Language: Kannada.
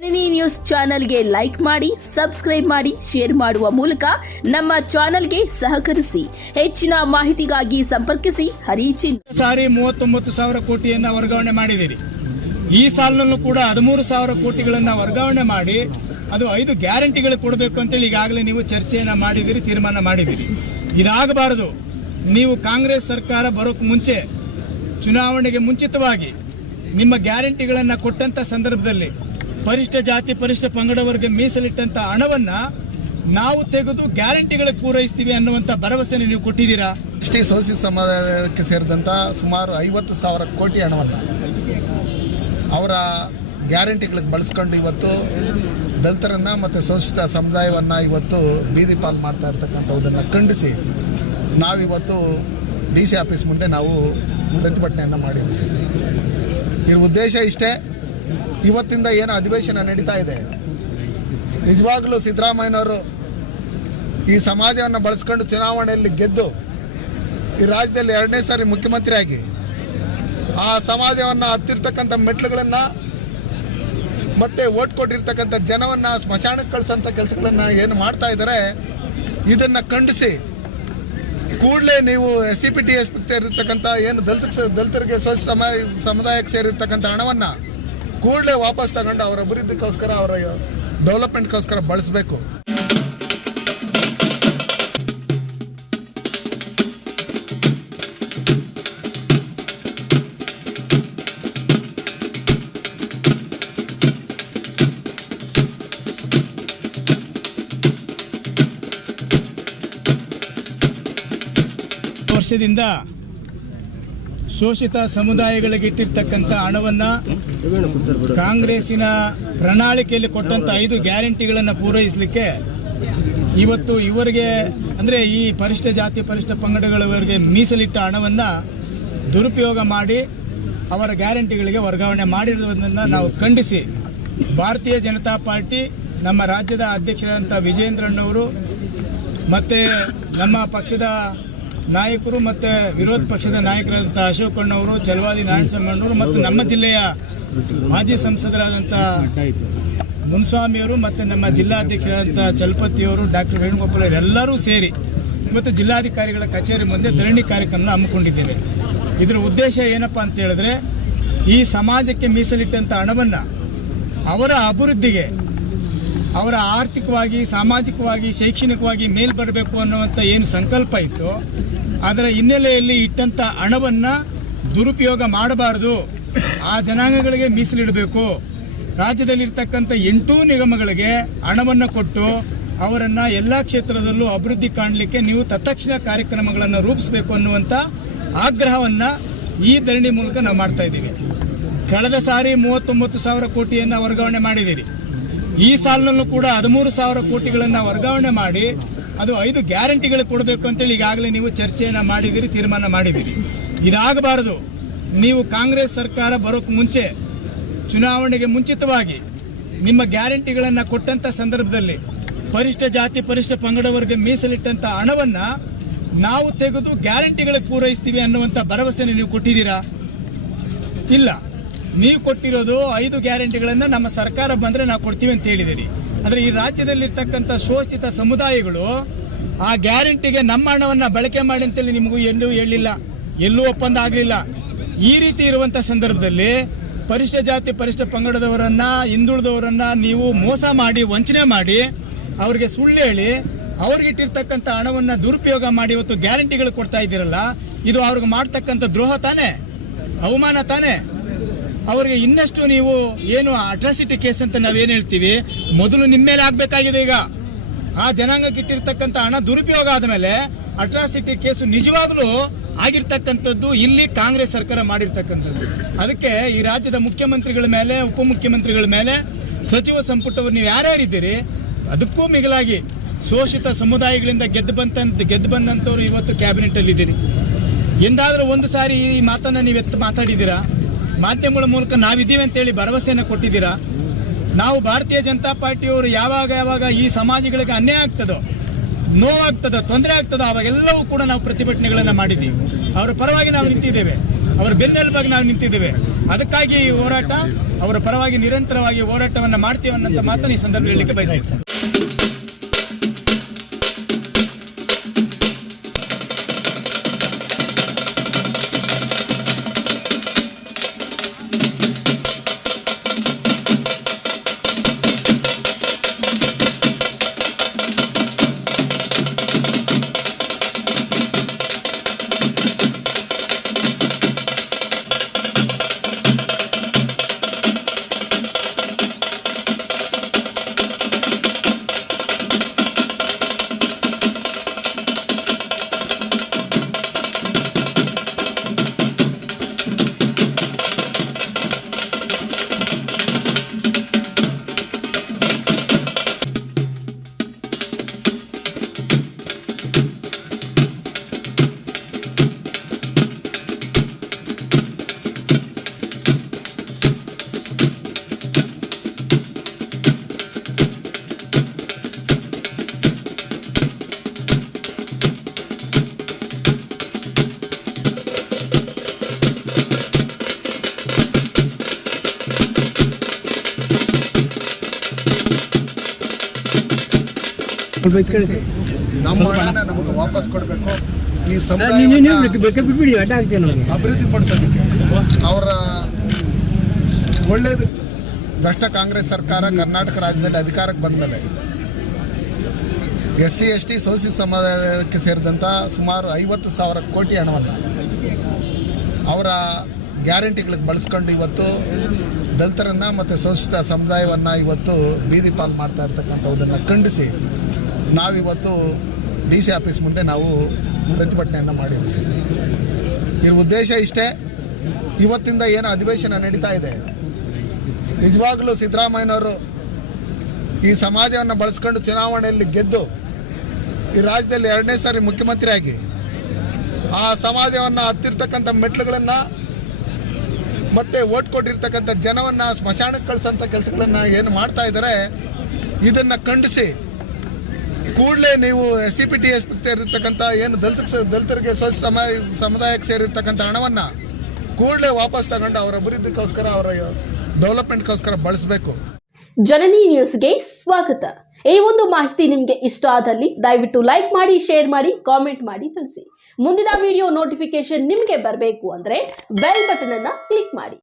ಜನನಿ ನ್ಯೂಸ್ ಚಾನೆಲ್ಗೆ ಲೈಕ್ ಮಾಡಿ, ಸಬ್ಸ್ಕ್ರೈಬ್ ಮಾಡಿ, ಶೇರ್ ಮಾಡುವ ಮೂಲಕ ನಮ್ಮ ಚಾನೆಲ್ಗೆ ಸಹಕರಿಸಿ. ಹೆಚ್ಚಿನ ಮಾಹಿತಿಗಾಗಿ ಸಂಪರ್ಕಿಸಿ, ಹರಿಚಿನ್. ಸಾರಿ ಮೂವತ್ತೊಂಬತ್ತು ಸಾವಿರ ಕೋಟಿಯನ್ನ ವರ್ಗಾವಣೆ ಮಾಡಿದಿರಿ ಈ ಸಾಲಿನಲ್ಲೂ ಕೂಡ ಹದಿಮೂರು ಸಾವಿರ ಕೋಟಿಗಳನ್ನ ವರ್ಗಾವಣೆ ಮಾಡಿ, ಅದು ಐದು ಗ್ಯಾರಂಟಿಗಳು ಕೊಡಬೇಕು ಅಂತೇಳಿ ಈಗಾಗಲೇ ನೀವು ಚರ್ಚೆಯನ್ನ ಮಾಡಿದಿರಿ ತೀರ್ಮಾನ ಮಾಡಿದಿರಿ ಇದಾಗಬಾರದು. ನೀವು ಕಾಂಗ್ರೆಸ್ ಸರ್ಕಾರ ಬರೋಕ್ ಮುಂಚೆ, ಚುನಾವಣೆಗೆ ಮುಂಚಿತವಾಗಿ ನಿಮ್ಮ ಗ್ಯಾರಂಟಿಗಳನ್ನು ಕೊಟ್ಟಂಥ ಸಂದರ್ಭದಲ್ಲಿ ಪರಿಷ್ಠ ಜಾತಿ, ಪರಿಷ್ಠ ಪಂಗಡ ವರ್ಗ ಮೀಸಲಿಟ್ಟಂತ ಹಣವನ್ನ ನಾವು ತೆಗೆದು ಗ್ಯಾರಂಟಿಗಳಿಗೆ ಪೂರೈಸ್ತೀವಿ ಅನ್ನುವಂಥ ಭರವಸೆ ನೀವು ಕೊಟ್ಟಿದ್ದೀರಾ? ಅಷ್ಟೇ ಸೋಸಿ ಸಮುದಾಯಕ್ಕೆ ಸೇರಿದಂಥ ಸುಮಾರು ಐವತ್ತು ಸಾವಿರ ಕೋಟಿ ಹಣವನ್ನು ಅವರ ಗ್ಯಾರಂಟಿಗಳಿಗೆ ಬಳಸ್ಕೊಂಡು ಇವತ್ತು ದಲಿತರನ್ನು ಮತ್ತು ಶೋಷಿತ ಸಮುದಾಯವನ್ನು ಇವತ್ತು ಬೀದಿ ಪಾಲ್ ಮಾಡ್ತಾ ಇರ್ತಕ್ಕಂಥದ್ದನ್ನು ಖಂಡಿಸಿ ನಾವಿವತ್ತು ಡಿ ಸಿ ಆಫೀಸ್ ಮುಂದೆ ನಾವು ಪ್ರತಿಭಟನೆಯನ್ನು ಮಾಡಿದ್ವಿ. ಇದ್ರ ಉದ್ದೇಶ ಇಷ್ಟೇ. ಇವತ್ತಿಂದ ಏನು ಅಧಿವೇಶನ ನಡೀತಾ ಇದೆ? ನಿಜವಾಗ್ಲೂ ಸಿದ್ದರಾಮಯ್ಯನವರು ಈ ಸಮಾಜವನ್ನು ಬಳಸ್ಕೊಂಡು ಚುನಾವಣೆಯಲ್ಲಿ ಗೆದ್ದು ಈ ರಾಜ್ಯದಲ್ಲಿ ಎರಡನೇ ಸಾರಿ ಮುಖ್ಯಮಂತ್ರಿಯಾಗಿ ಆ ಸಮಾಜವನ್ನು ಹತ್ತಿರ್ತಕ್ಕಂಥ ಮೆಟ್ಲುಗಳನ್ನು ಮತ್ತೆ ಓಟ್ ಕೊಟ್ಟಿರ್ತಕ್ಕಂಥ ಜನವನ್ನು ಸ್ಮಶಾನಕ್ಕೆ ಕಳಿಸೋಂಥ ಕೆಲಸಗಳನ್ನು ಏನು ಮಾಡ್ತಾ ಇದ್ದಾರೆ, ಇದನ್ನು ಖಂಡಿಸಿ ಕೂಡಲೇ ನೀವು S C P T S ಸೇರಿರ್ತಕ್ಕಂಥ ಏನು ದಲಿತ ದಲಿತರಿಗೆ ಸ್ವಚ್ಛ ಸಮಾಜ ಸಮುದಾಯಕ್ಕೆ ಸೇರಿರ್ತಕ್ಕಂಥ ಹಣವನ್ನು ಕೂಡಲೇ ವಾಪಸ್ ತಗೊಂಡು ಅವರ ಅಭಿವೃದ್ಧಿಗೋಸ್ಕರ ಅವರ ಡೆವಲಪ್ಮೆಂಟ್ಗೋಸ್ಕರ ಬಳಸಬೇಕು. ವರ್ಷದಿಂದ ಶೋಷಿತ ಸಮುದಾಯಗಳಿಗೆ ಇಟ್ಟಿರ್ತಕ್ಕಂಥ ಹಣವನ್ನ ಕಾಂಗ್ರೆಸ್ಸಿನ ಪ್ರಣಾಳಿಕೆಯಲ್ಲಿ ಕೊಟ್ಟಂತ ಐದು ಗ್ಯಾರಂಟಿಗಳನ್ನು ಪೂರೈಸಲಿಕ್ಕೆ ಇವತ್ತು ಇವರಿಗೆ, ಅಂದರೆ ಈ ಪರಿಷ್ಠ ಜಾತಿ, ಪರಿಷ್ಠ ಪಂಗಡಗಳವರಿಗೆ ಮೀಸಲಿಟ್ಟ ಹಣವನ್ನು ದುರುಪಯೋಗ ಮಾಡಿ ಅವರ ಗ್ಯಾರಂಟಿಗಳಿಗೆ ವರ್ಗಾವಣೆ ಮಾಡಿರುವುದನ್ನು ನಾವು ಖಂಡಿಸಿ. ಭಾರತೀಯ ಜನತಾ ಪಾರ್ಟಿ, ನಮ್ಮ ರಾಜ್ಯದ ಅಧ್ಯಕ್ಷರಾದಂಥ ವಿಜೇಂದ್ರಣ್ಣವರು ಮತ್ತು ನಮ್ಮ ಪಕ್ಷದ ನಾಯಕರು ಮತ್ತು ವಿರೋಧ ಪಕ್ಷದ ನಾಯಕರಾದಂಥ ಅಶೋಕ್ ಕಣ್ಣವರು ಚಲವಾದಿ ನಾರಾಯಣಸ್ವಾಮಿ ಮತ್ತು ನಮ್ಮ ಜಿಲ್ಲೆಯ ಮಾಜಿ ಸಂಸದರಾದಂಥ ಮುನ್ಸ್ವಾಮಿಯವರು ಮತ್ತು ನಮ್ಮ ಜಿಲ್ಲಾಧ್ಯಕ್ಷರಾದಂಥ ಚಲಪತಿಯವರು ಡಾಕ್ಟರ್ ವೇಣುಗೋಪಾಲ್ ಎಲ್ಲರೂ ಸೇರಿ ಇವತ್ತು ಜಿಲ್ಲಾಧಿಕಾರಿಗಳ ಕಚೇರಿ ಮುಂದೆ ಧರಣಿ ಕಾರ್ಯಕ್ರಮ ಹಮ್ಮಿಕೊಂಡಿದ್ದೇವೆ. ಇದರ ಉದ್ದೇಶ ಏನಪ್ಪ ಅಂತ ಹೇಳಿದ್ರೆ, ಈ ಸಮಾಜಕ್ಕೆ ಮೀಸಲಿಟ್ಟಂಥ ಹಣವನ್ನು ಅವರ ಅಭಿವೃದ್ಧಿಗೆ, ಅವರ ಆರ್ಥಿಕವಾಗಿ, ಸಾಮಾಜಿಕವಾಗಿ, ಶೈಕ್ಷಣಿಕವಾಗಿ ಮೇಲ್ಬರಬೇಕು ಅನ್ನುವಂಥ ಏನು ಸಂಕಲ್ಪ ಇತ್ತು ಅದರ ಹಿನ್ನೆಲೆಯಲ್ಲಿ ಇಟ್ಟಂಥ ಹಣವನ್ನು ದುರುಪಯೋಗ ಮಾಡಬಾರದು. ಆ ಜನಾಂಗಗಳಿಗೆ ಮೀಸಲಿಡಬೇಕು. ರಾಜ್ಯದಲ್ಲಿರ್ತಕ್ಕಂಥ ಎಂಟೂ ನಿಗಮಗಳಿಗೆ ಹಣವನ್ನು ಕೊಟ್ಟು ಅವರನ್ನು ಎಲ್ಲ ಕ್ಷೇತ್ರದಲ್ಲೂ ಅಭಿವೃದ್ಧಿ ಕಾಣಲಿಕ್ಕೆ ನೀವು ತತ್ಕ್ಷಣ ಕಾರ್ಯಕ್ರಮಗಳನ್ನು ರೂಪಿಸಬೇಕು ಅನ್ನುವಂಥ ಆಗ್ರಹವನ್ನು ಈ ಧರಣಿ ಮೂಲಕ ನಾವು ಮಾಡ್ತಾ ಇದ್ದೀವಿ. ಕಳೆದ ಸಾರಿ ಮೂವತ್ತೊಂಬತ್ತು ಸಾವಿರ ಕೋಟಿಯನ್ನು ವರ್ಗಾವಣೆ ಮಾಡಿದ್ದೀರಿ. ಈ ಸಾಲಿನಲ್ಲೂ ಕೂಡ ಹದಿಮೂರು ಸಾವಿರ ಕೋಟಿಗಳನ್ನು ವರ್ಗಾವಣೆ ಮಾಡಿ ಅದು ಐದು ಗ್ಯಾರಂಟಿಗಳು ಕೊಡಬೇಕು ಅಂತೇಳಿ ಈಗಾಗಲೇ ನೀವು ಚರ್ಚೆಯನ್ನು ಮಾಡಿದ್ದೀರಿ ತೀರ್ಮಾನ ಮಾಡಿದ್ದೀರಿ ಇದಾಗಬಾರದು. ನೀವು ಕಾಂಗ್ರೆಸ್ ಸರ್ಕಾರ ಬರೋಕ್ಕೆ ಮುಂಚೆ, ಚುನಾವಣೆಗೆ ಮುಂಚಿತವಾಗಿ ನಿಮ್ಮ ಗ್ಯಾರಂಟಿಗಳನ್ನು ಕೊಟ್ಟಂಥ ಸಂದರ್ಭದಲ್ಲಿ ಪರಿಷ್ಠ ಜಾತಿ, ಪರಿಷ್ಠ ಪಂಗಡ ವರ್ಗ ಮೀಸಲಿಟ್ಟಂಥ ಹಣವನ್ನು ನಾವು ತೆಗೆದು ಗ್ಯಾರಂಟಿಗಳಿಗೆ ಪೂರೈಸ್ತೀವಿ ಅನ್ನುವಂಥ ಭರವಸೆನ ನೀವು ಕೊಟ್ಟಿದ್ದೀರಾ? ಇಲ್ಲ. ನೀವು ಕೊಟ್ಟಿರೋದು ಐದು ಗ್ಯಾರಂಟಿಗಳನ್ನು ನಮ್ಮ ಸರ್ಕಾರ ಬಂದರೆ ನಾವು ಕೊಡ್ತೀವಿ ಅಂತ ಹೇಳಿದಿರಿ. ಆದರೆ ಈ ರಾಜ್ಯದಲ್ಲಿರ್ತಕ್ಕಂಥ ಶೋಷಿತ ಸಮುದಾಯಗಳು ಆ ಗ್ಯಾರಂಟಿಗೆ ನಮ್ಮ ಹಣವನ್ನು ಬಳಕೆ ಮಾಡಿ ಅಂತೇಳಿ ನಿಮಗೂ ಎಲ್ಲೂ ಹೇಳಿಲ್ಲ, ಎಲ್ಲೂ ಒಪ್ಪಂದ ಆಗಲಿಲ್ಲ. ಈ ರೀತಿ ಇರುವಂಥ ಸಂದರ್ಭದಲ್ಲಿ ಪರಿಷ್ಠ ಜಾತಿ ಪರಿಷ್ಠ ಪಂಗಡದವರನ್ನ, ಹಿಂದುಳಿದವರನ್ನು ನೀವು ಮೋಸ ಮಾಡಿ, ವಂಚನೆ ಮಾಡಿ ಅವ್ರಿಗೆ ಸುಳ್ಳು ಹೇಳಿ ಅವ್ರಿಗೆ ಇಟ್ಟಿರ್ತಕ್ಕಂಥ ಹಣವನ್ನು ದುರುಪಯೋಗ ಮಾಡಿ ಇವತ್ತು ಗ್ಯಾರಂಟಿಗಳು ಕೊಡ್ತಾ ಇದ್ದೀರಲ್ಲ, ಇದು ಅವ್ರಿಗೆ ಮಾಡ್ತಕ್ಕಂಥ ದ್ರೋಹ ತಾನೇ, ಅವಮಾನ ತಾನೇ. ಅವರಿಗೆ ಇನ್ನಷ್ಟು ನೀವು ಏನು ಅಟ್ರಾಸಿಟಿ ಕೇಸ್ ಅಂತ ನಾವೇನು ಹೇಳ್ತೀವಿ? ಮೊದಲು ನಿಮ್ಮ ಮೇಲೆ ಆಗಬೇಕಾಗಿದೆ ಈಗ. ಆ ಜನಾಂಗಕ್ಕೆ ಇಟ್ಟಿರ್ತಕ್ಕಂಥ ಹಣ ದುರುಪಯೋಗ ಆದಮೇಲೆ ಅಟ್ರಾಸಿಟಿ ಕೇಸು ನಿಜವಾಗ್ಲೂ ಆಗಿರ್ತಕ್ಕಂಥದ್ದು ಇಲ್ಲಿ ಕಾಂಗ್ರೆಸ್ ಸರ್ಕಾರ ಮಾಡಿರ್ತಕ್ಕಂಥದ್ದು. ಅದಕ್ಕೆ ಈ ರಾಜ್ಯದ ಮುಖ್ಯಮಂತ್ರಿಗಳ ಮೇಲೆ, ಉಪಮುಖ್ಯಮಂತ್ರಿಗಳ ಮೇಲೆ ಸಚಿವ ಸಂಪುಟವರು ನೀವು ಯಾರ್ಯಾರಿದ್ದೀರಿ ಅದಕ್ಕೂ ಮಿಗಿಲಾಗಿ ಶೋಷಿತ ಸಮುದಾಯಗಳಿಂದ ಗೆದ್ದು ಬಂತಂತ, ಗೆದ್ದು ಬಂದಂಥವ್ರು ಇವತ್ತು ಕ್ಯಾಬಿನೆಟಲ್ಲಿ ಇದ್ದೀರಿ. ಎಂದಾದರೂ ಒಂದು ಸಾರಿ ಈ ಮಾತನ್ನು ನೀವು ಎತ್ತು ಮಾತಾಡಿದ್ದೀರಾ? ಮಾಧ್ಯಮಗಳ ಮೂಲಕ ನಾವಿದ್ದೀವಿ ಅಂತೇಳಿ ಭರವಸೆಯನ್ನು ಕೊಟ್ಟಿದ್ದೀರಾ? ನಾವು ಭಾರತೀಯ ಜನತಾ ಪಾರ್ಟಿಯವರು ಯಾವಾಗ ಯಾವಾಗ ಈ ಸಮಾಜಗಳಿಗೆ ಅನ್ಯಾಯ ಆಗ್ತದೋ, ನೋವಾಗ್ತದೋ, ತೊಂದರೆ ಆಗ್ತದೋ ಅವಾಗೆಲ್ಲವೂ ಕೂಡ ನಾವು ಪ್ರತಿಭಟನೆಗಳನ್ನು ಮಾಡಿದ್ದೀವಿ. ಅವರ ಪರವಾಗಿ ನಾವು ನಿಂತಿದ್ದೇವೆ. ಅವರ ಬೆನ್ನೆಲುಬಾಗಿ ನಾವು ನಿಂತಿದ್ದೇವೆ. ಅದಕ್ಕಾಗಿ ಈ ಹೋರಾಟ, ಅವರ ಪರವಾಗಿ ನಿರಂತರವಾಗಿ ಹೋರಾಟವನ್ನು ಮಾಡ್ತೀವಿ ಅನ್ನೋಂಥ ಮಾತನ್ನು ಈ ಸಂದರ್ಭ ಹೇಳಲಿಕ್ಕೆ ಬಯಸ್ತೀವಿ ನಮ್ಮ ಹಣನ ನಮಗೆ ವಾಪಸ್ ಕೊಡಬೇಕು. ಈ ಸಮುದಾಯ ಅಭಿವೃದ್ಧಿ ಪಡಿಸೋದಕ್ಕೆ ಅವರ ಒಳ್ಳೇದು. ಭ್ರಷ್ಟ ಕಾಂಗ್ರೆಸ್ ಸರ್ಕಾರ ಕರ್ನಾಟಕ ರಾಜ್ಯದಲ್ಲಿ ಅಧಿಕಾರಕ್ಕೆ ಬಂದ ಮೇಲೆ ಎಸ್ ಸಿ ಎಸ್ ಟಿ ಸೋಸಿ ಸಮುದಾಯಕ್ಕೆ ಸೇರಿದಂಥ ಸುಮಾರು ಐವತ್ತು ಸಾವಿರ ಕೋಟಿ ಹಣವನ್ನು ಅವರ ಗ್ಯಾರಂಟಿಗಳಿಗೆ ಬಳಸ್ಕೊಂಡು ಇವತ್ತು ದಲಿತರನ್ನು ಮತ್ತು ಶೋಷಿತ ಸಮುದಾಯವನ್ನು ಇವತ್ತು ಬೀದಿ ಪಾಲು ಮಾಡ್ತಾ ಇರ್ತಕ್ಕಂಥದ್ದನ್ನು ಖಂಡಿಸಿ ನಾವಿವತ್ತು ಡಿ ಸಿ ಆಫೀಸ್ ಮುಂದೆ ನಾವು ಪ್ರತಿಭಟನೆಯನ್ನು ಮಾಡಿದ್ವಿ. ಇದ್ರ ಉದ್ದೇಶ ಇಷ್ಟೇ, ಇವತ್ತಿಂದ ಏನು ಅಧಿವೇಶನ ನಡೀತಾ ಇದೆ? ನಿಜವಾಗ್ಲೂ ಸಿದ್ದರಾಮಯ್ಯನವರು ಈ ಸಮಾಜವನ್ನು ಬಳಸ್ಕೊಂಡು ಚುನಾವಣೆಯಲ್ಲಿ ಗೆದ್ದು ಈ ರಾಜ್ಯದಲ್ಲಿ ಎರಡನೇ ಸಾರಿ ಮುಖ್ಯಮಂತ್ರಿಯಾಗಿ ಆ ಸಮಾಜವನ್ನು ಹತ್ತಿರ್ತಕ್ಕಂಥ ಮೆಟ್ಲುಗಳನ್ನು ಮತ್ತೆ ಓಟ್ ಕೊಟ್ಟಿರ್ತಕ್ಕಂಥ ಜನವನ್ನು ಸ್ಮಶಾನಕ್ಕೆ ಕಳಿಸೋಂಥ ಕೆಲಸಗಳನ್ನು ಏನು ಮಾಡ್ತಾ ಇದ್ದಾರೆ, ಇದನ್ನು ಖಂಡಿಸಿ ಕೂಡಲೇ ನೀವು ಸಿ ಪಿ ಟಿ ಎಸ್ ಏನು ದಲಿತ ದಲಿತರಿಗೆ ಸ್ವಚ್ಛ ಸಮಾಜ ಸಮುದಾಯಕ್ಕೆ ಸೇರಿರ್ತಕ್ಕಂಥ ಹಣವನ್ನು ಕೂಡಲೇ ವಾಪಸ್ ತಗೊಂಡು ಅವರ ಅಭಿವೃದ್ಧಿಗೋಸ್ಕರ, ಅವರ ಡೆವಲಪ್ಮೆಂಟ್ಗೋಸ್ಕರ ಬಳಸಬೇಕು. ಜನನಿ ನ್ಯೂಸ್ಗೆ ಸ್ವಾಗತ. ಈ ಒಂದು ಮಾಹಿತಿ ನಿಮಗೆ ಇಷ್ಟ ಆದಲ್ಲಿ ದಯವಿಟ್ಟು ಲೈಕ್ ಮಾಡಿ, ಶೇರ್ ಮಾಡಿ, ಕಾಮೆಂಟ್ ಮಾಡಿ ತಿಳಿಸಿ. ಮುಂದಿನ ವಿಡಿಯೋ ನೋಟಿಫಿಕೇಶನ್ ನಿಮಗೆ ಬರಬೇಕು ಅಂದ್ರೆ ಬೆಲ್ ಬಟನ್ ಕ್ಲಿಕ್ ಮಾಡಿ.